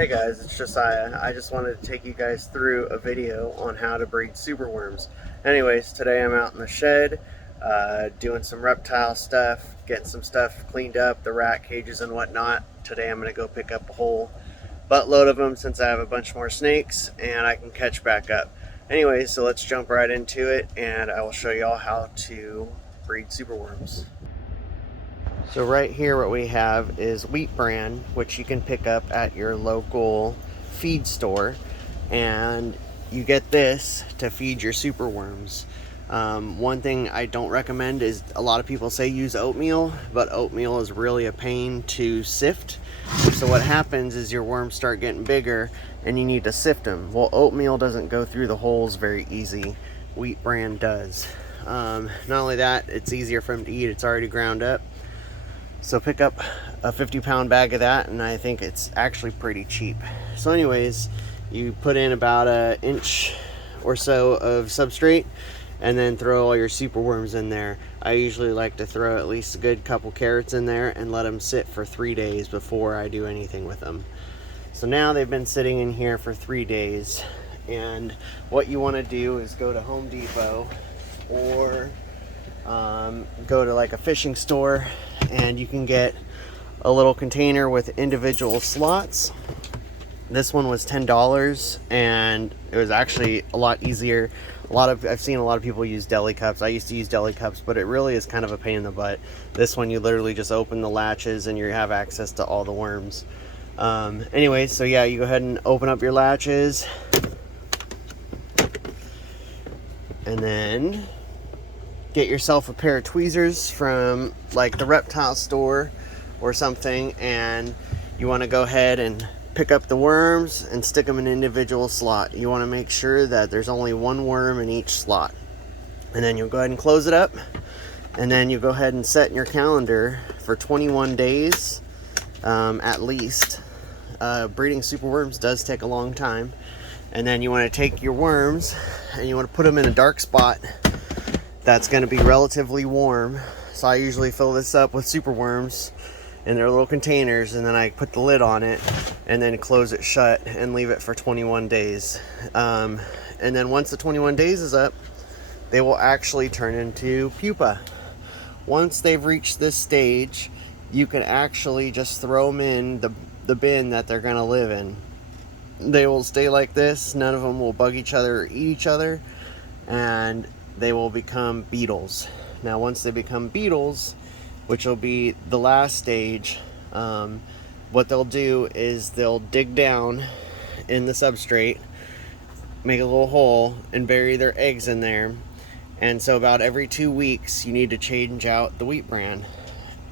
Hey guys, it's Josiah. I just wanted to take you guys through a video on how to breed superworms. Anyways, today I'm out in the shed doing some reptile stuff, getting some stuff cleaned up, the rat cages and whatnot. Today I'm going to go pick up a whole buttload of them since I have a bunch more snakes and I can catch back up. Anyways, so let's jump right into it and I will show you all how to breed superworms. So right here what we have is wheat bran, which you can pick up at your local feed store, and you get this to feed your superworms. One thing I don't recommend is, a lot of people say use oatmeal, but oatmeal is really a pain to sift. So what happens is your worms start getting bigger and you need to sift them. Well, oatmeal doesn't go through the holes very easy. Wheat bran does. Not only that, it's easier for them to eat. It's already ground up. So pick up a 50-pound bag of that, and I think it's actually pretty cheap. So anyways, you put in about an inch or so of substrate and then throw all your superworms in there. I usually like to throw at least a good couple carrots in there and let them sit for 3 days before I do anything with them. So now they've been sitting in here for 3 days, and what you want to do is go to Home Depot or go to like a fishing store, and you can get a little container with individual slots. This one was $10 and it was actually a lot easier. I've seen a lot of people use deli cups. I used to use deli cups, but it really is kind of a pain in the butt. This one, you literally just open the latches and you have access to all the worms. Anyway, so yeah, you go ahead and open up your latches, and then get yourself a pair of tweezers from like the reptile store or something, and you want to go ahead and pick up the worms and stick them in an individual slot. You want to make sure that there's only one worm in each slot, and then you'll go ahead and close it up, and then you go ahead and set in your calendar for 21 days at least. Breeding superworms does take a long time, and then you want to take your worms and you want to put them in a dark spot that's going to be relatively warm. So I usually fill this up with superworms in their little containers, and then I put the lid on it and then close it shut and leave it for 21 days. And then once the 21 days is up, they will actually turn into pupa. Once they've reached this stage, you can actually just throw them in the bin that they're going to live in. They will stay like this. None of them will bug each other or eat each other, and they will become beetles. Now once they become beetles, which will be the last stage, what they'll do is they'll dig down in the substrate, make a little hole, and bury their eggs in there. And so about every 2 weeks you need to change out the wheat bran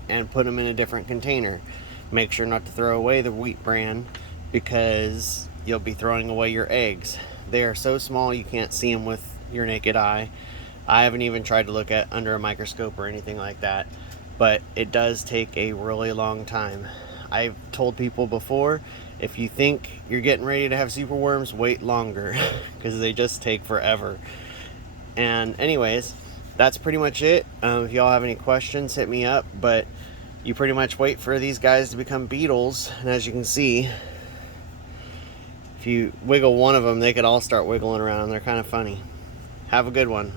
and put them in a different container. Make sure not to throw away the wheat bran, because you'll be throwing away your eggs. They are so small you can't see them with your naked eye. I haven't even tried to look at under a microscope or anything like that, but it does take a really long time. I've told people before, if you think you're getting ready to have superworms, wait longer, because they just take forever. And anyways, that's pretty much it. If y'all have any questions, hit me up, but you pretty much wait for these guys to become beetles, and as you can see, if you wiggle one of them, they could all start wiggling around. They're kind of funny. Have a good one.